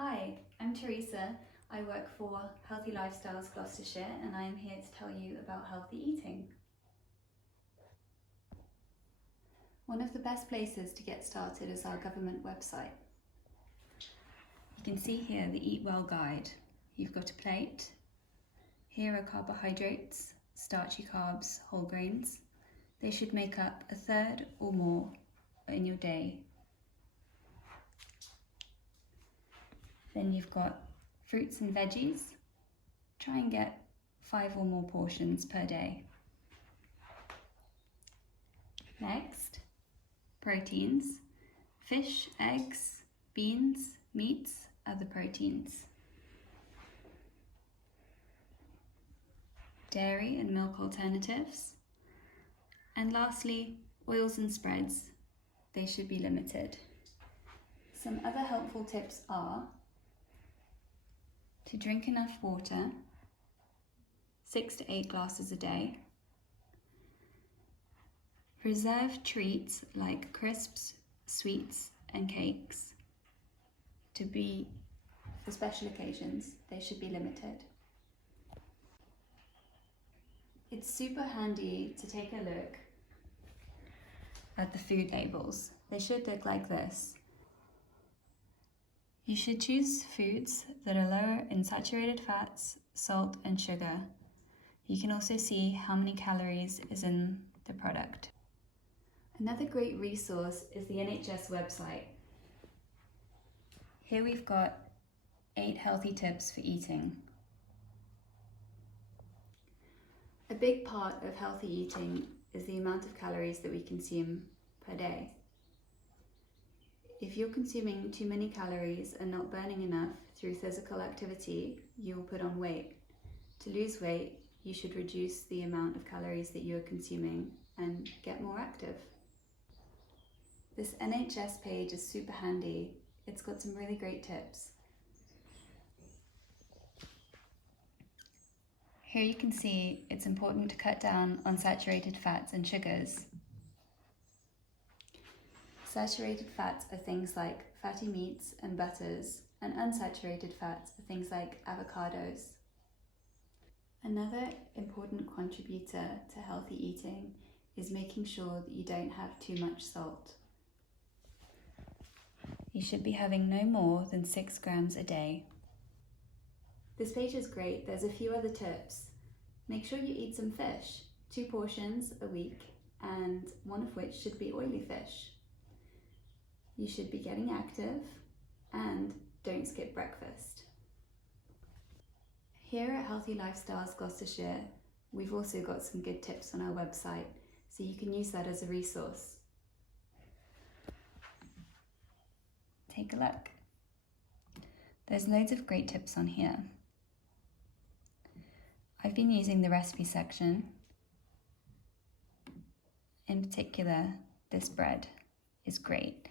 Hi, I'm Teresa. I work for Healthy Lifestyles Gloucestershire and I am here to tell you about healthy eating. One of the best places to get started is our government website. You can see here the Eat Well guide. You've got a plate. Here are carbohydrates, starchy carbs, whole grains. They should make up a third or more in your day. Then you've got fruits and veggies. Try and get 5 or more portions per day. Next, proteins. Fish, eggs, beans, meats are the proteins. Dairy and milk alternatives. And lastly, oils and spreads. They should be limited. Some other helpful tips are to drink enough water, 6 to 8 glasses a day. Reserve treats like crisps, sweets and cakes to be for special occasions. They should be limited. It's super handy to take a look at the food labels. They should look like this. You should choose foods that are lower in saturated fats, salt and sugar. You can also see how many calories is in the product. Another great resource is the NHS website. Here we've got 8 healthy tips for eating. A big part of healthy eating is the amount of calories that we consume per day. If you're consuming too many calories and not burning enough through physical activity, you will put on weight. To lose weight, you should reduce the amount of calories that you're consuming and get more active. This NHS page is super handy. It's got some really great tips. Here you can see it's important to cut down on saturated fats and sugars. Saturated fats are things like fatty meats and butters, and unsaturated fats are things like avocados. Another important contributor to healthy eating is making sure that you don't have too much salt. You should be having no more than 6 grams a day. This page is great. There's a few other tips. Make sure you eat some fish, 2 portions a week, and one of which should be oily fish. You should be getting active and don't skip breakfast. Here at Healthy Lifestyles Gloucestershire, we've also got some good tips on our website, so you can use that as a resource. Take a look. There's loads of great tips on here. I've been using the recipe section. In particular, this bread is great.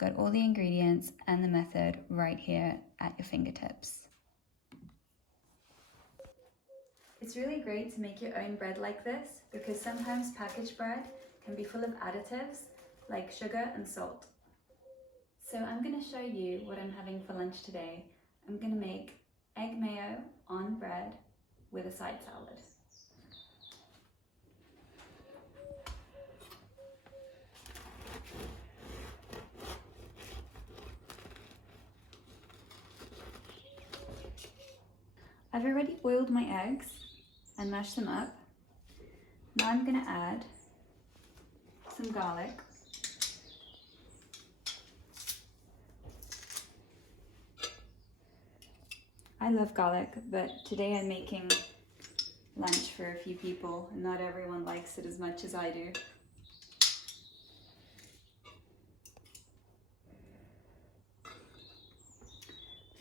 You've got all the ingredients and the method right here at your fingertips. It's really great to make your own bread like this because sometimes packaged bread can be full of additives like sugar and salt. So I'm going to show you what I'm having for lunch today. I'm going to make egg mayo on bread with a side salad. I've already boiled my eggs and mashed them up. Now I'm going to add some garlic. I love garlic, but today I'm making lunch for a few people and not everyone likes it as much as I do.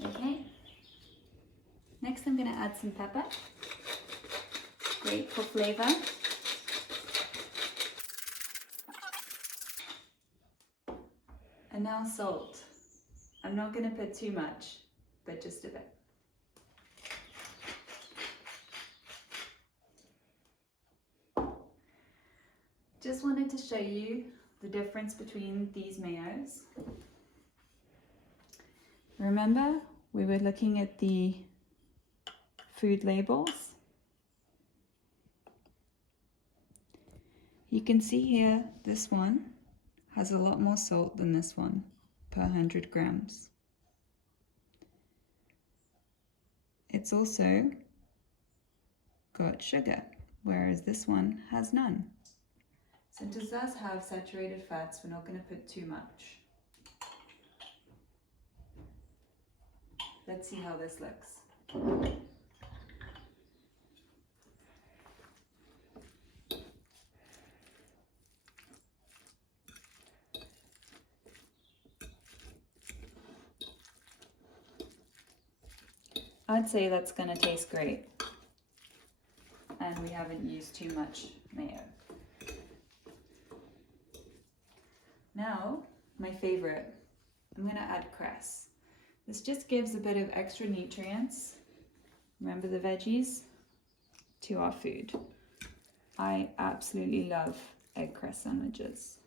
Okay. Next I'm going to add some pepper. Great for flavor. And now salt. I'm not going to put too much, but just a bit. Just wanted to show you the difference between these mayos. Remember, we were looking at the food labels. You can see here, this one has a lot more salt than this one per 100 grams. It's also got sugar, whereas this one has none. Since it does have saturated fats, we're not going to put too much. Let's see how this looks. I'd say that's going to taste great. And we haven't used too much mayo. Now, my favorite, I'm going to add cress. This just gives a bit of extra nutrients, remember the veggies, to our food. I absolutely love egg cress sandwiches.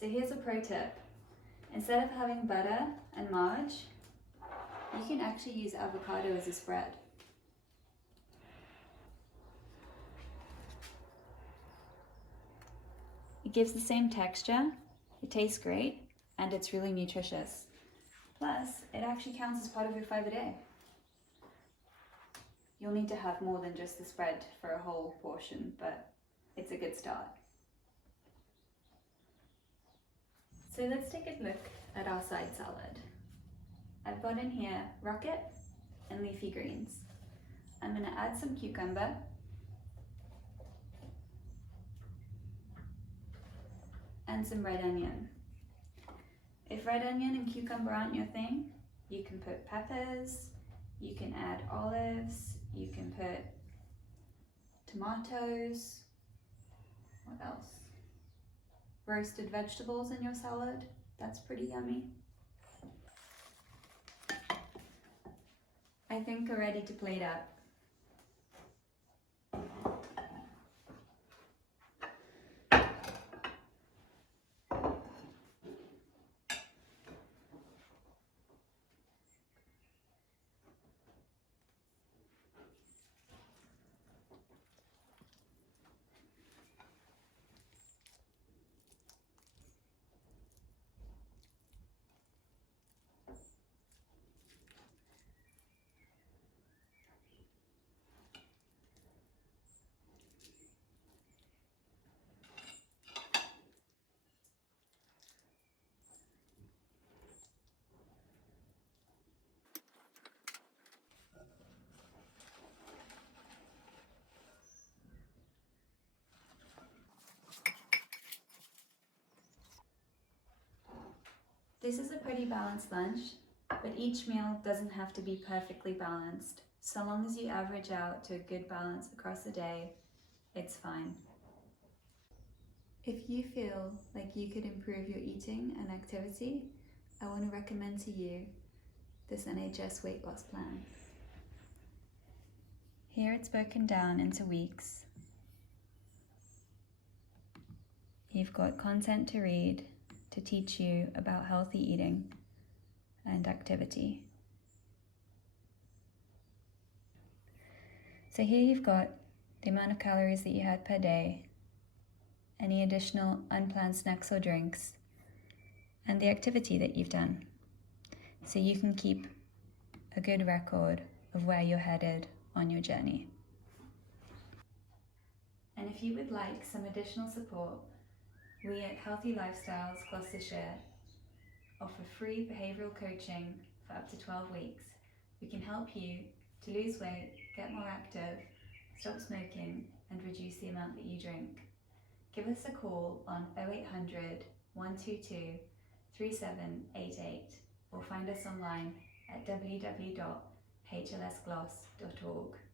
So here's a pro tip. Instead of having butter and margarine, you can actually use avocado as a spread. It gives the same texture, it tastes great, and it's really nutritious. Plus, it actually counts as part of your 5 a day. You'll need to have more than just the spread for a whole portion, but it's a good start. So let's take a look at our side salad. I've got in here rocket and leafy greens. I'm going to add some cucumber, and some red onion. If red onion and cucumber aren't your thing, you can put peppers, you can add olives, you can put tomatoes, what else? Roasted vegetables in your salad, that's pretty yummy. I think we're ready to plate up. This is a pretty balanced lunch, but each meal doesn't have to be perfectly balanced. So long as you average out to a good balance across the day, it's fine. If you feel like you could improve your eating and activity, I want to recommend to you this NHS weight loss plan. Here it's broken down into weeks. You've got content to read to teach you about healthy eating and activity. So here you've got the amount of calories that you had per day, any additional unplanned snacks or drinks, and the activity that you've done. So you can keep a good record of where you're headed on your journey. And if you would like some additional support, we at Healthy Lifestyles Gloucestershire offer free behavioural coaching for up to 12 weeks. We can help you to lose weight, get more active, stop smoking, and reduce the amount that you drink. Give us a call on 0800 122 3788 or find us online at www.hlsgloss.org.